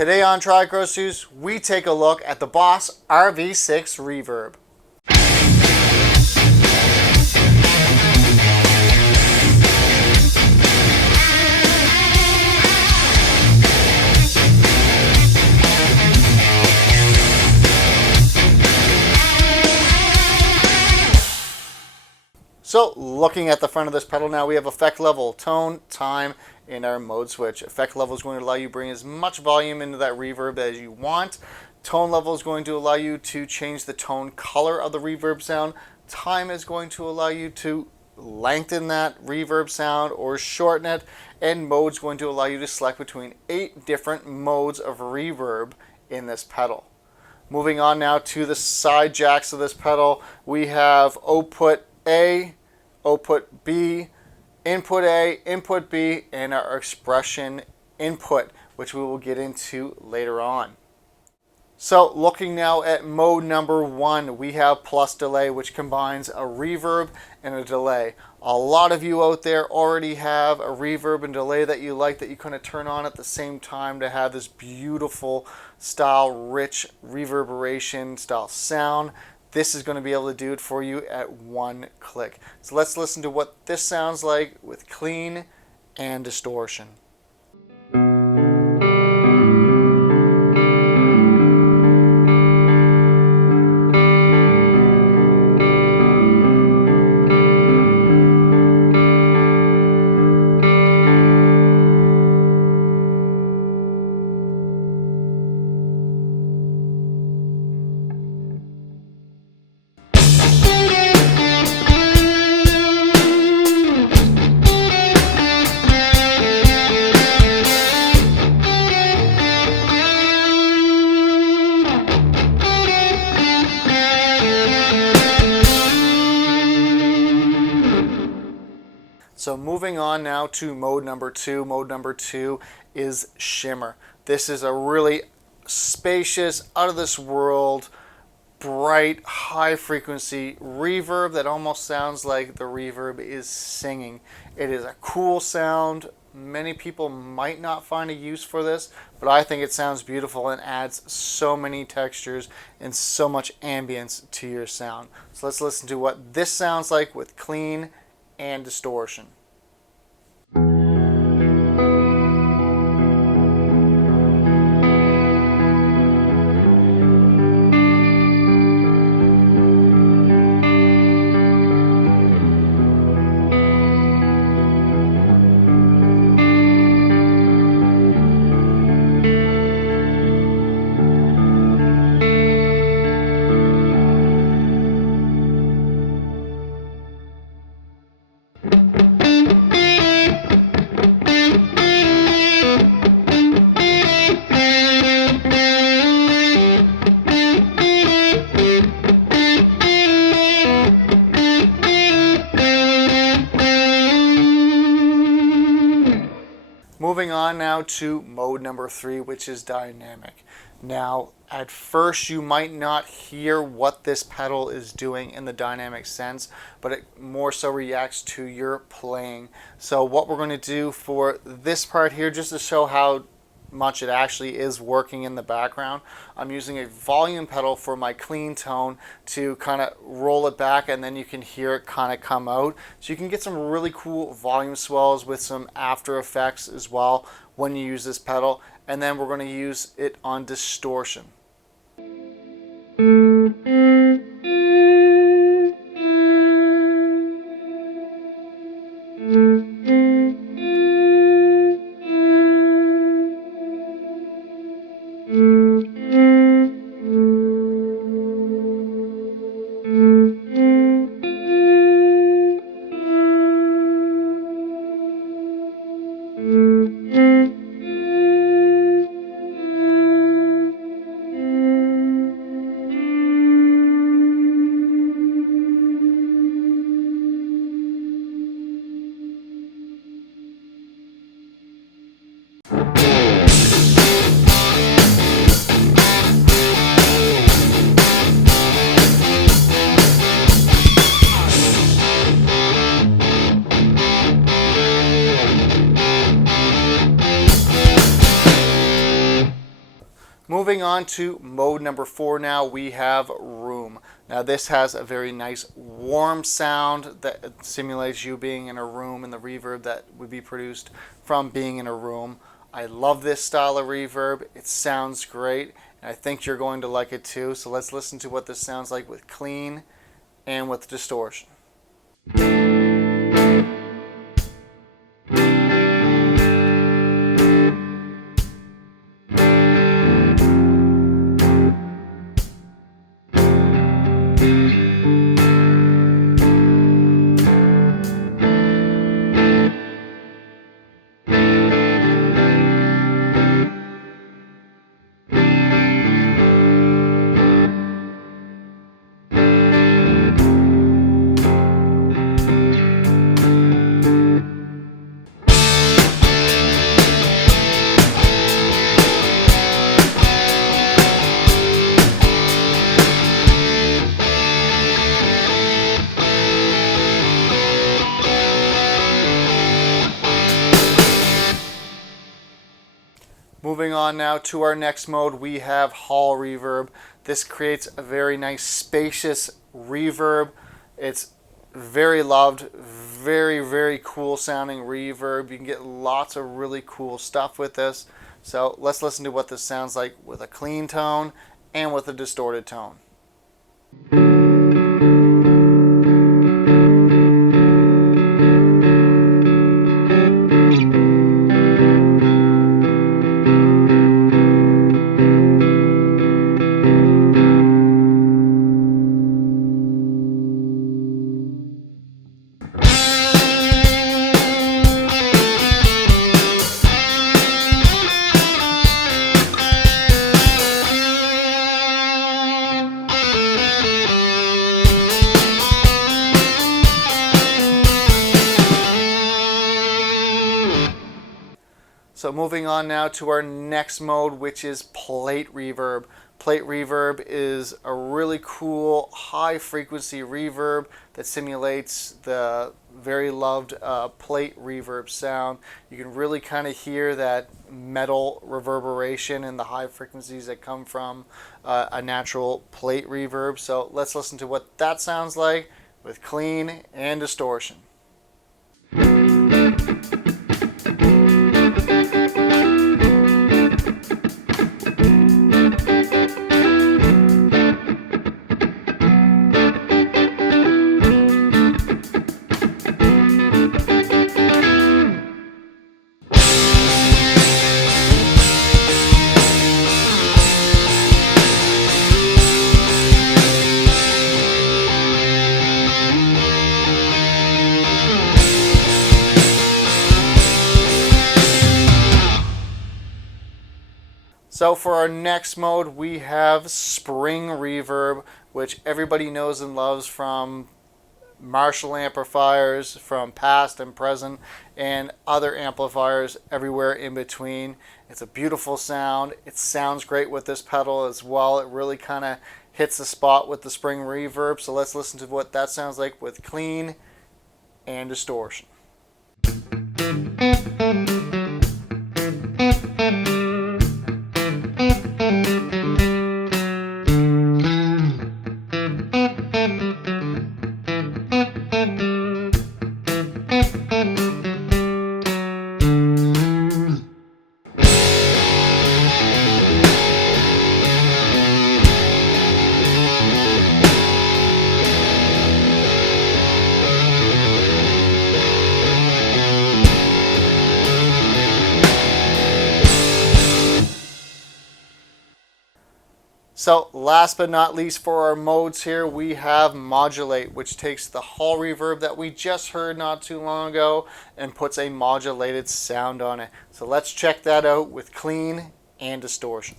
Today on Try Groceries, we take a look at the Boss RV-6 Reverb. So looking at the front of this pedal now, we have effect level, tone, time, and our mode switch. Effect level is going to allow you to bring as much volume into that reverb as you want. Tone level is going to allow you to change the tone color of the reverb sound. Time is going to allow you to lengthen that reverb sound or shorten it. And mode is going to allow you to select between 8 different modes of reverb in this pedal. Moving on now to the side jacks of this pedal, we have output A, output B, input A, input B, and our expression input, which we will get into later on. So looking now at mode number 1, we have plus delay, which combines a reverb and a delay. A lot of you out there already have a reverb and delay that you like, that you kind of turn on at the same time to have this beautiful style, rich reverberation style sound. This is going to be able to do it for you at one click. So let's listen to what this sounds like with clean and distortion. So moving on now to mode number 2. Mode number 2 is Shimmer. This is a really spacious, out of this world, bright, high frequency reverb that almost sounds like the reverb is singing. It is a cool sound. Many people might not find a use for this, but I think it sounds beautiful and adds so many textures and so much ambience to your sound. So let's listen to what this sounds like with clean and distortion. Moving on now to mode number 3, which is dynamic. Now, at first you might not hear what this pedal is doing in the dynamic sense, but it more so reacts to your playing. So what we're going to do for this part here, just to show how much it actually is working in the background, I'm using a volume pedal for my clean tone to kind of roll it back, and then you can hear it kind of come out. So you can get some really cool volume swells with some after effects as well when you use this pedal. And then we're going to use it on distortion. Moving on to mode number 4 now, we have room. Now this has a very nice warm sound that simulates you being in a room and the reverb that would be produced from being in a room. I love this style of reverb. It sounds great, and I think you're going to like it too. So let's listen to what this sounds like with clean and with distortion. Moving on now to our next mode, we have hall reverb. This creates a very nice spacious reverb. It's very loved, very cool sounding reverb. You can get lots of really cool stuff with this. So let's listen to what this sounds like with a clean tone and with a distorted tone. So moving on now to our next mode, which is plate reverb. Plate reverb is a really cool high frequency reverb that simulates the very loved plate reverb sound. You can really kind of hear that metal reverberation and the high frequencies that come from a natural plate reverb. So let's listen to what that sounds like with clean and distortion. So for our next mode, we have spring reverb, which everybody knows and loves from Marshall amplifiers, from past and present, and other amplifiers everywhere in between. It's a beautiful sound. It sounds great with this pedal as well. It really kind of hits the spot with the spring reverb. So let's listen to what that sounds like with clean and distortion. So last but not least for our modes here, we have Modulate, which takes the hall reverb that we just heard not too long ago and puts a modulated sound on it. So let's check that out with clean and distortion.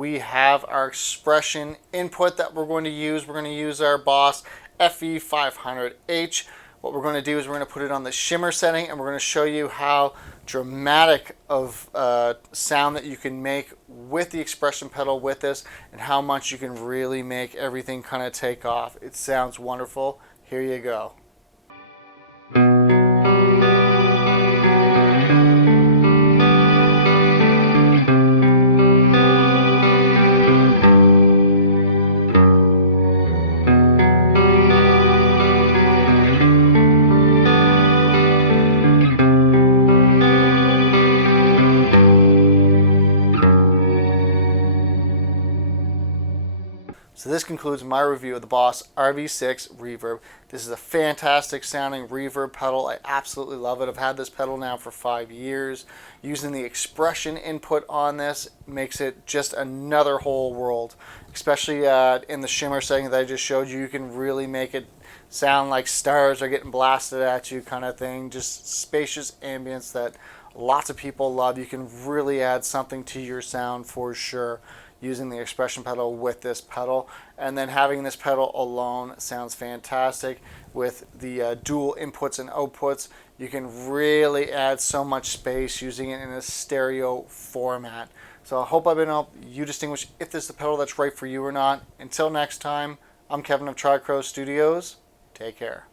we have our expression input that we're going to use. We're going to use our Boss FE500H. What we're going to do is we're going to put it on the shimmer setting, and we're going to show you how dramatic of sound that you can make with the expression pedal with this, and how much you can really make everything kind of take off. It sounds wonderful. Here you go. So this concludes my review of the Boss RV-6 Reverb. This is a fantastic sounding reverb pedal. I absolutely love it. I've had this pedal now for 5 years. Using the expression input on this makes it just another whole world. Especially in the shimmer setting that I just showed you, you can really make it sound like stars are getting blasted at you kind of thing. Just spacious ambience that lots of people love. You can really add something to your sound for sure using the expression pedal with this pedal. And then having this pedal alone sounds fantastic. With the dual inputs and outputs, you can really add so much space using it in a stereo format. So I hope I've been able to help you distinguish if this is the pedal that's right for you or not. Until next time, I'm Kevin of Tricrow Studios. Take care.